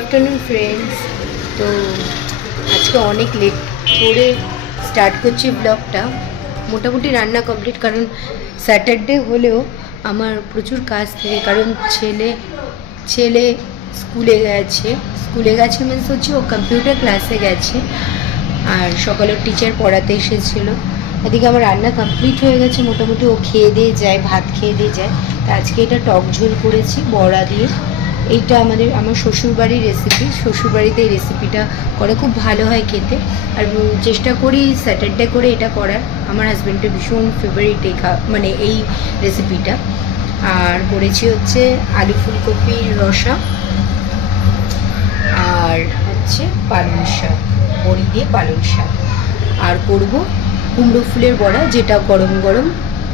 Afternoon friends তো আজকে অনেক লেট করে স্টার্ট করছি ব্লগটা মোটামুটি রান্না কমপ্লিট কারণ স্যাটারডে হলেও আমার প্রচুর কাজ থাকে, কারণ ছেলে ছেলে স্কুলে গেছে। স্কুলে গেছে মিনস হচ্ছে ও কম্পিউটার ক্লাসে গেছে। আর সকালের টিচার পড়াতে এসেছিল। এদিকে আমার রান্না কমপ্লিট হয়ে গেছে, মোটামুটি ও খেয়ে দিয়ে যায়, ভাত খেয়ে দিয়ে যায়। তা আজকে এটা টক ঝোল করেছি, বড়া দিয়ে। এইটা আমাদের, আমার শ্বশুরবাড়ির রেসিপি শ্বশুরবাড়িতে এই রেসিপিটা করে খুব ভালো হয় খেতে। আর চেষ্টা করি স্যাটারডে করে এটা করার। আমার হাজব্যান্ডের ভীষণ ফেভারিট এই মানে এই রেসিপিটা আর করেছি হচ্ছে আলু ফুলকপির রসা। আর হচ্ছে পালং শাক, বড়ি দিয়ে পালং শাক। আর করব কুমড়ো ফুলের বড়া, যেটা গরম গরম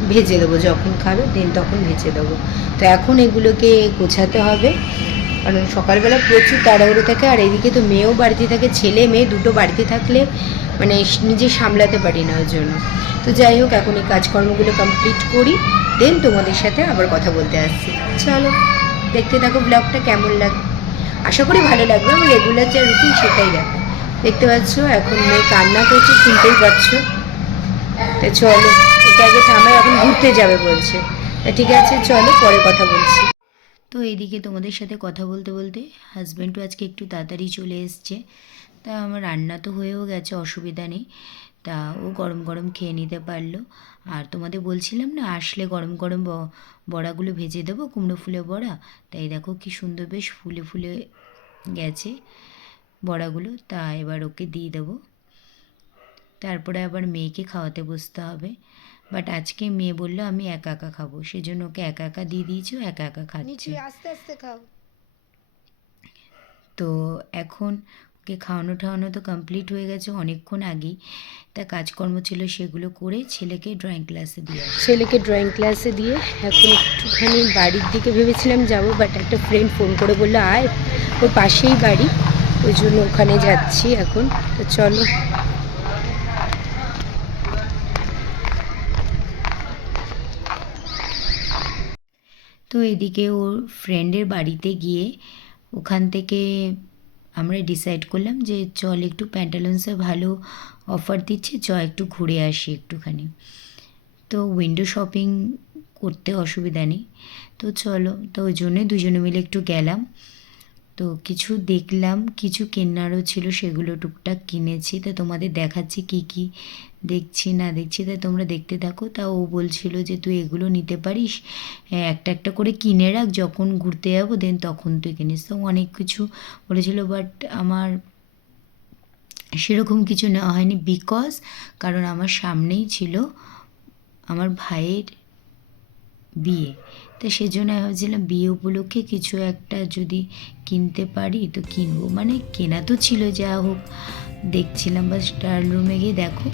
ভেজে দেবো, যখন খাবে দেন তখন ভেজে দেবো। তো এখন এগুলোকে গোছাতে হবে। কারণ সকালবেলা প্রচুর তাড়াহুড়ো থাকে, আর এদিকে তো মেয়েও বাড়িতে থাকে, ছেলে মেয়ে দুটো বাড়িতে থাকলে মানে নিজে সামলাতে পারি না ওর জন্য। তো যাই হোক, এখন এই কাজকর্মগুলো কমপ্লিট করি দেন তোমাদের সাথে আবার কথা বলতে আসছি। চলো, দেখতে থাকো ব্লগটা কেমন লাগে, আশা করি ভালো লাগবে, আমার রেগুলার যা রুটিন সেটাই দেখো। দেখতে পাচ্ছ, এখন মেয়ে কান্না করছে, শুনতেই পাচ্ছ। তা চলো। আগে থামাই এখন ঘুরতে যাবে বলছে। তা ঠিক আছে, চলো পরে কথা বলছি। তো এইদিকে তোমাদের সাথে কথা বলতে বলতে হাজব্যান্ডও আজকে একটু তাড়াতাড়ি চলে এসছে। তা আমার রান্না তো হয়েও গেছে, অসুবিধা নেই। তা ও গরম গরম খেয়ে নিতে পারল। আর তোমাদের বলছিলাম না, আসলে গরম গরম বড়াগুলো ভেজে দেবো, কুমড়ো ফুলের বড়া। তাই দেখো কি সুন্দর বেশ ফুলে ফুলে গেছে বড়াগুলো। তা এবার ওকে দিয়ে দেবো। তারপরে আবার মেয়েকে খাওয়াতে বসতে হবে। বাট আজকে মেয়ে বলল আমি একা একা খাব। সেজন্য ওকে একা একা দিয়ে দিয়েছি একা একা খাচ্ছে। আস্তে আস্তে খাও। তো এখন ওকে খাওয়ানো ঠাওয়ানো তো কমপ্লিট হয়ে গেছে অনেকক্ষণ আগেই। তা কাজকর্ম ছিল সেগুলো করে ছেলেকে ড্রয়িং ক্লাসে দিয়ে ছেলেকে ড্রয়িং ক্লাসে দিয়ে এখন একটুখানি বাড়ির দিকে ভেবেছিলাম যাব বাট একটা ফ্রেন্ড ফোন করে বলল আয় ওর পাশেই বাড়ি। ওই জন্য ওখানে যাচ্ছি এখন। তো চলো এদিকে ওর ফ্রেন্ডের বাড়িতে গিয়ে ওখান থেকে আমরা ডিসাইড করলাম যে চল একটু প্যান্টালুন্সে ভালো অফার দিচ্ছে, চ একটু ঘুরে আসি একটুখানি। তো উইন্ডো শপিং করতে অসুবিধা নেই। তো চলো, তো ওই জন্যে দুজনে মিলে একটু গেলাম। তো কিছু দেখলাম কিছু কেনারও ছিল সেগুলো টুকটাক কিনেছি। তা তোমাদের দেখাচ্ছি কি কি দেখছি না দেখছি তা তোমরা দেখতে থাকো। তা ও বলছিল যে তুই এগুলো নিতে পারিস? হ্যাঁ, একটা একটা করে কিনে রাখ যখন ঘুরতে যাব দেন তখন তুই কিনিস। তো অনেক কিছু বলেছিল বাট আমার সেরকম কিছু নেওয়া হয়নি বিকজ কারণ আমার সামনেই ছিল আমার ভাইয়ের বিয়ে। তো সেজন্য ভাবছিলাম বিয়ে উপলক্ষে কিছু একটা যদি কিনতে পারি তো কিনবো। মানে কেনা তো ছিল, যা হোক। দেখছিলাম বা ট্রায়াল রুমে গিয়ে দেখো,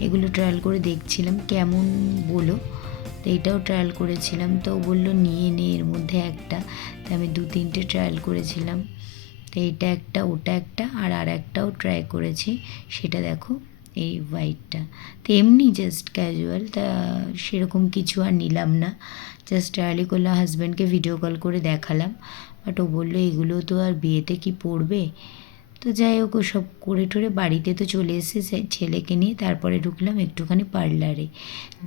এগুলো ট্রায়াল করে দেখছিলাম কেমন বলো। তো এইটাও ট্রায়াল করেছিলাম। তো বলল, নিয়ে নে, এর মধ্যে একটা। তো আমি দু তিনটে ট্রায়াল করেছিলাম। তো এইটা একটা, ওটা একটা, আর আর একটাও ট্রাই করেছি। সেটা দেখো এই হোয়াইটটা তো এমনি জাস্ট ক্যাজুয়াল তা সেরকম কিছু আর নিলাম না। জাস্ট ট্রায়ালি করলাম হাজব্যান্ডকে ভিডিও কল করে দেখালাম। বাট ও বলল, এগুলো তো আর বিয়েতে কি পড়বে? তো যাই হোক, ও সব করে ঠরে বাড়িতে তো চলে এসে ছেলেকে নিয়ে। তারপরে ঢুকলাম একটুখানি পার্লারে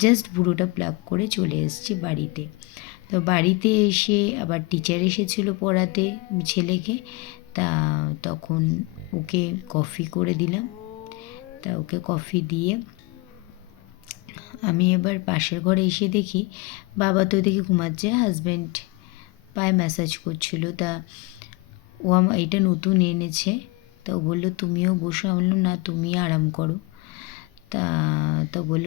জাস্ট বুড়োটা প্লাগ করে চলে এসেছি বাড়িতে। তো বাড়িতে এসে আবার টিচার এসেছিল পড়াতে ছেলেকে। তা তখন ওকে কফি করে দিলাম। তা ওকে কফি দিয়ে আমি এবার পাশের ঘরে এসে দেখি, বাবা তো দেখি ঘুমাচ্ছে হাজব্যান্ড পায়ে ম্যাসাজ করছিল, তা ও আমার এটা নতুন এনেছে, তা ও বলল, তুমিও বসো। আমি বললাম, না, তুমি আরাম করো। তা তা বলল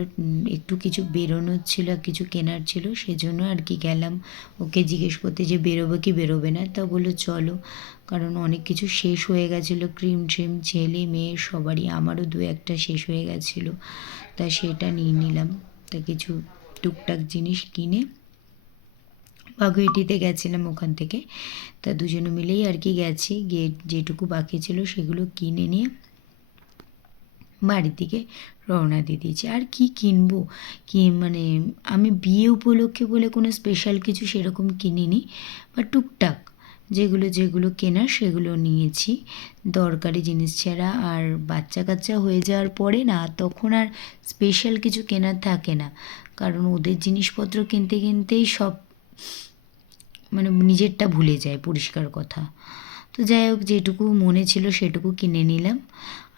একটু কিছু বেরোনোর ছিল, কিছু কেনার ছিল, সেজন্য আর কি গেলাম। ওকে জিজ্ঞেস করতে যে, বেরোবে কি বেরোবে না? তা বলল, চলো। কারণ অনেক কিছু শেষ হয়ে গেছিল, ক্রিম ট্রিম, ছেলে, মেয়ে, সবারই, আমারও দু একটা শেষ হয়ে গেছিল। তা সেটা নিয়ে নিলাম। তা কিছু টুকটাক জিনিস কিনে বাগুইটিতে গেছিলাম ওখান থেকে। তা দুজনে মিলেই আর কি গেছি, গিয়ে যেটুকু বাকি ছিল সেগুলো কিনে নিয়ে বাড়ির দিকে রওনা দিয়ে দিয়েছি। আর কি কিনবো? কি মানে আমি বিয়ে উপলক্ষে বলে কোনো স্পেশাল কিছু সেরকম কিনিনি বা টুকটাক যেগুলো যেগুলো কেনার সেগুলো নিয়েছি। দরকারি জিনিস ছাড়া আর বাচ্চা কাচ্চা হয়ে যাওয়ার পরে না, তখন আর স্পেশাল কিছু কেনার থাকে না। কারণ ওদের জিনিসপত্র কিনতে, কিনতেই সব মানে নিজেরটা ভুলে যায়, পরিষ্কার কথা। তো যাই হোক, যেটুকু মনে ছিল সেটুকু কিনে নিলাম।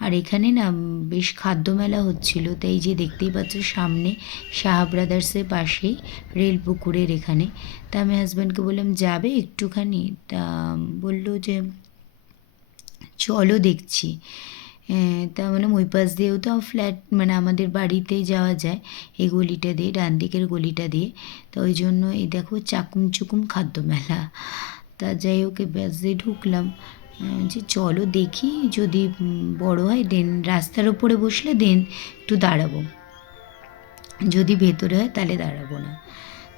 আর এখানে না বেশ খাদ্য মেলা হচ্ছিল। তাই যে দেখতেই পাচ্ছ, সামনে শাহ ব্রাদার্সের পাশেই রেল পুকুরের এখানে। তা আমি হাজব্যান্ডকে বললাম, যাবে একটুখানি? তা বলল যে, চলো দেখছি। তা বললাম ওই পাশ দিয়েও তো ফ্ল্যাট মানে আমাদের বাড়িতে যাওয়া যায়, এই গলিটা দিয়ে, ডান দিকের গলিটা দিয়ে। তো ওই জন্য এই দেখো চাকুম চুকুম খাদ্য মেলা। তা যাই হোক ব্যাস দিয়ে ঢুকলাম। যে চলো দেখি যদি বড় হয় দেন রাস্তার ওপরে বসলে দেন একটু দাঁড়াবো। যদি ভেতরে হয়, তাহলে দাঁড়াবো না।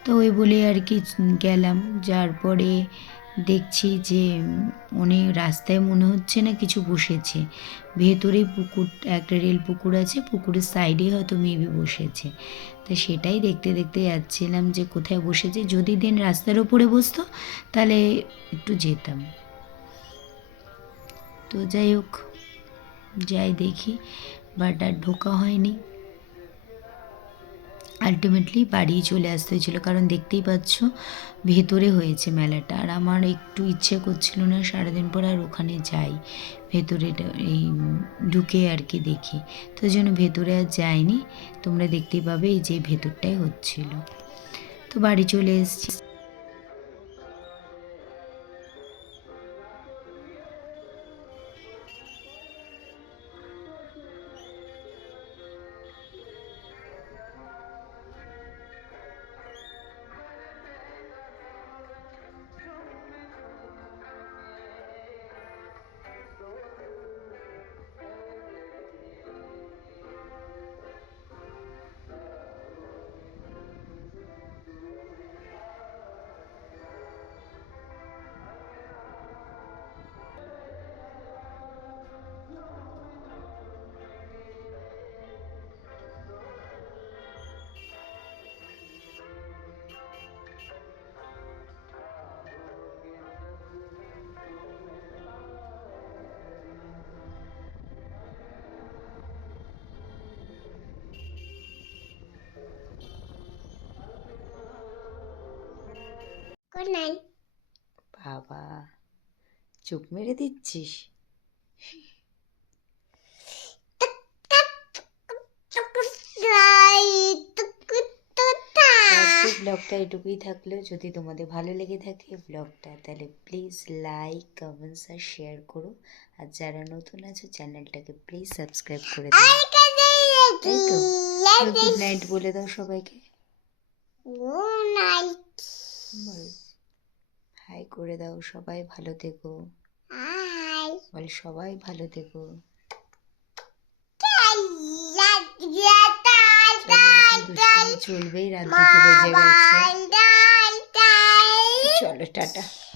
তো ওই বলে আর কি গেলাম। যার পরে দেখছি যে অনেক রাস্তায় মনে হচ্ছে না কিছু বসেছে। ভেতরে পুকুর, একটা রেল পুকুর আছে, পুকুরের সাইডে হয়তো মেবি বসেছে। তো সেটাই দেখতে দেখতে যাচ্ছিলাম যে কোথায় বসেছে। যদি দিন রাস্তার ওপরে বসতো, তাহলে একটু যেতাম। তো যাই হোক, যাই দেখি, বাট আর ঢোকা হয়নি। আলটিমেটলি বাড়ি চলে আসতে হয়েছিল, কারণ দেখতেই পাচ্ছ ভেতরে হয়েছে মেলাটা। আর আমার একটু ইচ্ছে করছিল না সারাদিন পর আর ওখানে যাই, ভেতরে এই ঢুকে আর কি দেখি। তো জন্য ভেতরে আর যাইনি, তোমরা দেখতেই পাবে এই যে ভেতরটাই হচ্ছিল। তো বাড়ি চলে এসেছি। Good night. বাবা চুপ মেরে দিচ্ছিস? ব্লগটা এটুকুই থাকল। যদি তোমাদের ভালো লেগে থাকে ব্লগটা তাহলে প্লিজ লাইক কমেন্টস আর শেয়ার করো। আর যারা নতুন আছো চ্যানেলটাকে প্লিজ সাবস্ক্রাইব করে দাও। গুড নাইট বলে দাও সবাইকে। Good night. হাই করে দাও সবাই ভালো থেকো। Hi. বল সবাই ভালো থেকো। চলবেই রাত দুটো বেজে গেছে। চলো টাটা।